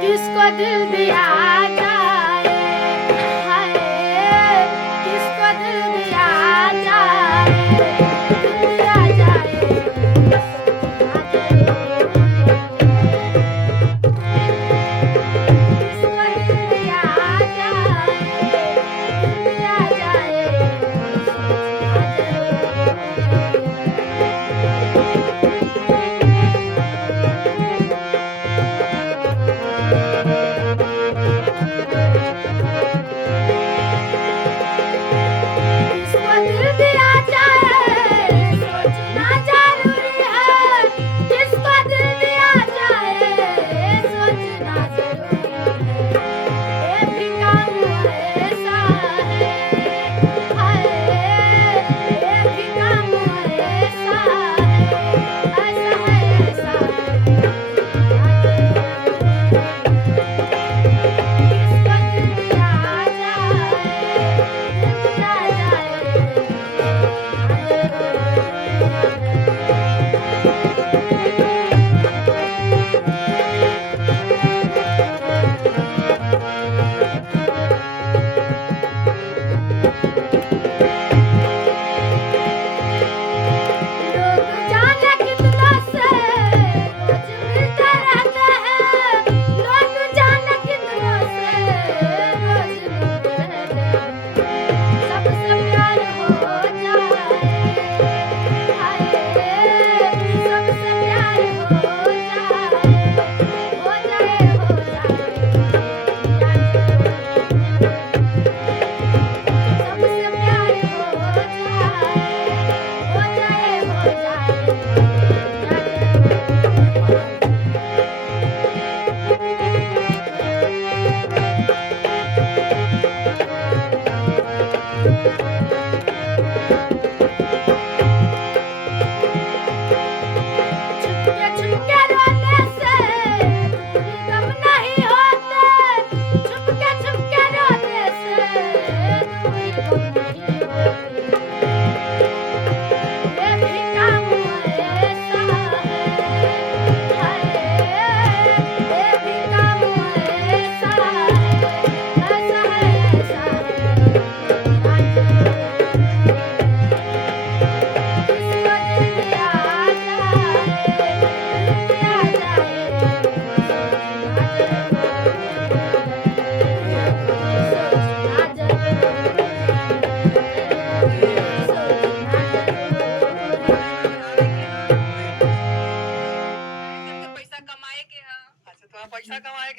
किसको दिल दिया जाए, हाय किसको दिल दिया जाए, दिल दिया जाए सोचना जरूर किसको दिल दिया जाए, दिल दिया जाए सोचना किसको दिल दिया जाए सोचना जरूरी है, किसको दिल दिया जाए सोचना जरूरी है, ये भी काम ऐसा है, हाय ये भी काम ऐसा है, ऐसा है ऐसा किसको दिल दिया जाए, दिल दिया लोग जाने कितनों से रोज मिलते रहते हैं, लोग जाने कितनों से रोज मिलते रहते हैं, सबसे प्यार हो जाए, हाय सबसे प्यार हो जाए, हो जाए हो जाए सबसे प्यार हो जाए, हो जाए छुपके छुपके रोने से दूरी गम नहीं होते, छुपके छुपके रोने से दूरी गम नहीं होते, ये भी काम ऐसा है, हाय ये भी काम ऐसा है, ऐसा है ऐसा किसको दिल दिया जाए, दिल दिया जाए सोचना जरूर पैसा कमाए के ह। अच्छा, तो पैसा कमाए के